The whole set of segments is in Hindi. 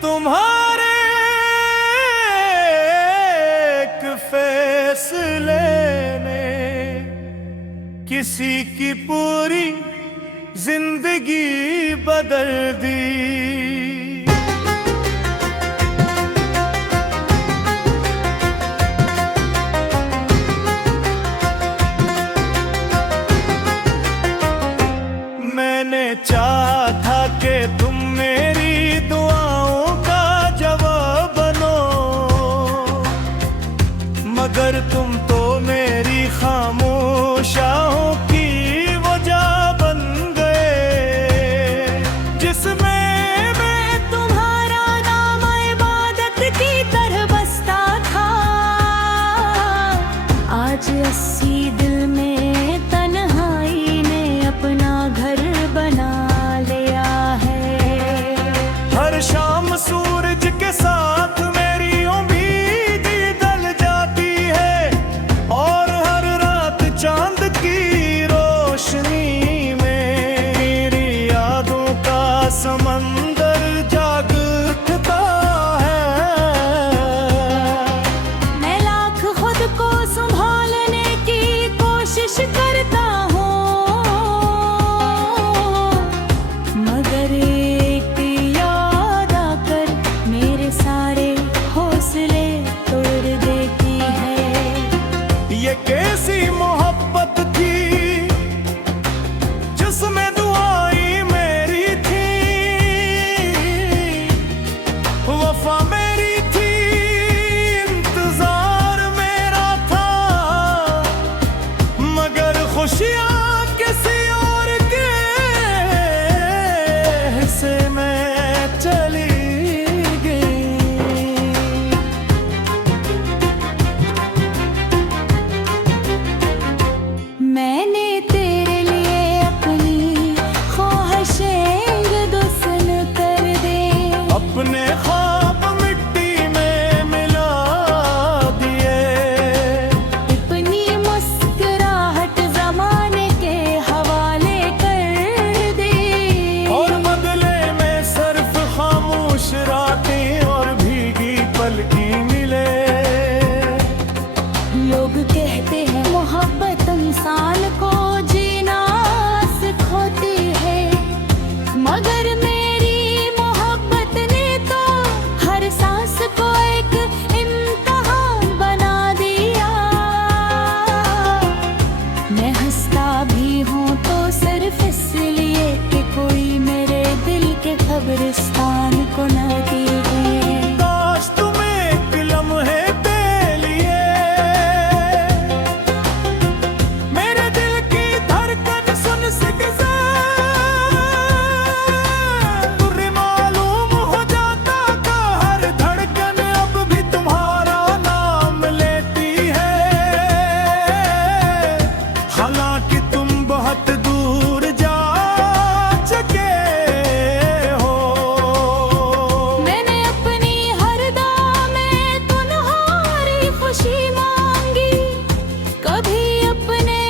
तुम्हारे एक फैसले ने किसी की पूरी जिंदगी बदल दी। मैंने चाहा था कि तुम मेरी दुआओं का जवाब बनो, मगर तुम तो मेरी खामोशियों की वजह बन गए, जिसमें मैं तुम्हारा नाम इबादत की तरह बसता था। आज 80 दिल में तन्हाई ने अपना घर बना लिया है। हर शाम सूरज के साथ मेरी उम्मीद ढल जाती है, और हर रात चांद की रोशनी में मेरी यादों का समंदर जाग उठता है। मैं लाख खुद को संभालने की कोशिश करता हूँ, मगर एक याद आकर मेरे सारे हौसले तोड़ देती है। ये कैसी मोहब्बत थी जिसमें दुआएं मेरी थी, वफा मेरी थी, इंतजार मेरा था, मगर खुशियां किसी और के हिस्से में चली गई। मैंने तेरे लिए अपनी ख्वाहिशें दुसन कर दे, अपने ख्वाब मिट्टी में मिला दिए, अपनी मुस्कुराहट जमाने के हवाले कर दे। और बदले में सिर्फ खामोश रातें और भीगी पलकी मिले। लोग कहते हैं मोहब्बत इंसान को जीना सिखाती है, मगर मेरी मोहब्बत ने तो हर सांस को एक इम्तिहान बना दिया। मैं हंसता भी हूँ तो सिर्फ इसलिए कि कोई मेरे दिल के कब्रिस्तान को न दिए। काश तुम एक लम्हे पे लिए मेरे दिल की धड़कन सुन सके, तुम्हें मालूम हो जाता का हर धड़कन अब भी तुम्हारा नाम लेती है। हालांकि तुम बहुत दूर जा चुके हो, मैंने अपनी हर दाम में तुम्हारी खुशी मांगी, कभी अपने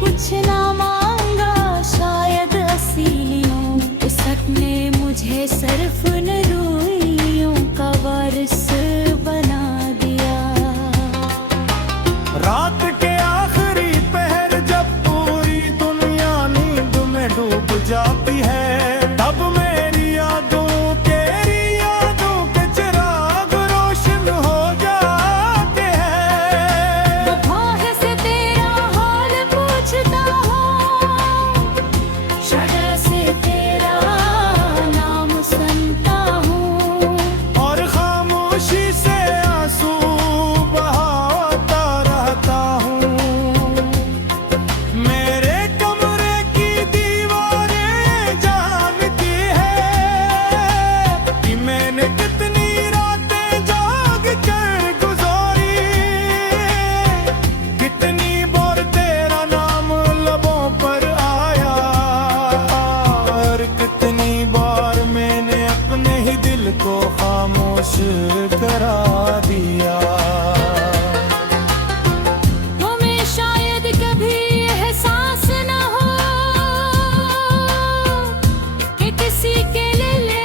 कुछ ना मांगा। शायद असलियों के सपने मुझे सिर्फ नरूइयों का वारिस बना दिया। रात के आखिरी पहर जब पूरी दुनिया नींद में डूब जाती है, तब मेरी यादों के चिराग रोशन हो जाते हैं। वफा से तेरा हाल पूछता हूँ, शहर से तेरा नाम सुनता हूँ, और खामोशी से आंसू बहाता रहता हूँ। मेरे कमरे की दीवारें जानती है कि मैंने कितनी रातें जाग कर गुजारी, कितनी बार तेरा नाम लबों पर आया, और कितनी बार मैंने अपने ही दिल को खामोश करा दिया। तुम्हें शायद कभी एहसास न हो कि किसी के लिए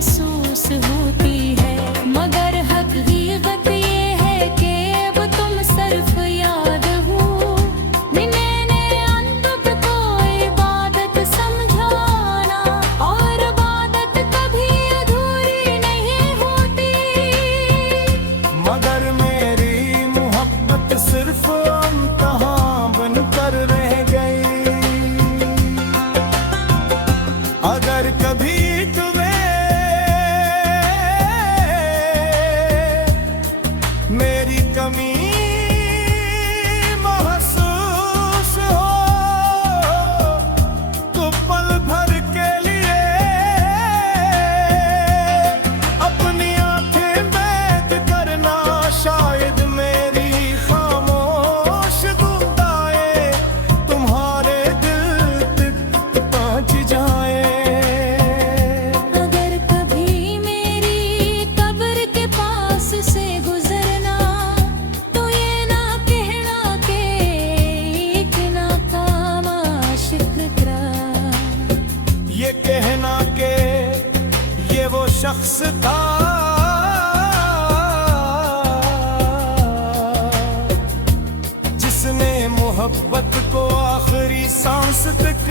महसूस होती है, मगर हकीकत ये है कि अब तुम सिर्फ याद हो। मैंने अंत को इबादत समझाना, और इबादत कभी अधूरी नहीं होती। मगर मेरी मोहब्बत सिर्फ इम्तिहान बनकर रह गई। अगर कभी तुम्हें मेरी कमी महसूस हो, तो पल भर के लिए अपनी आंखें बैठ करना। शायद मेरी खामोश गुफ्ताएं तुम्हारे दिल तक पहुंच जाए। अगर कभी मेरी कब्र के पास से गुजरना, तो ये ना कहना कि एक नाकाम आशिक था। ये कहना के ये वो शख्स था जिसने मोहब्बत को आखिरी सांस तक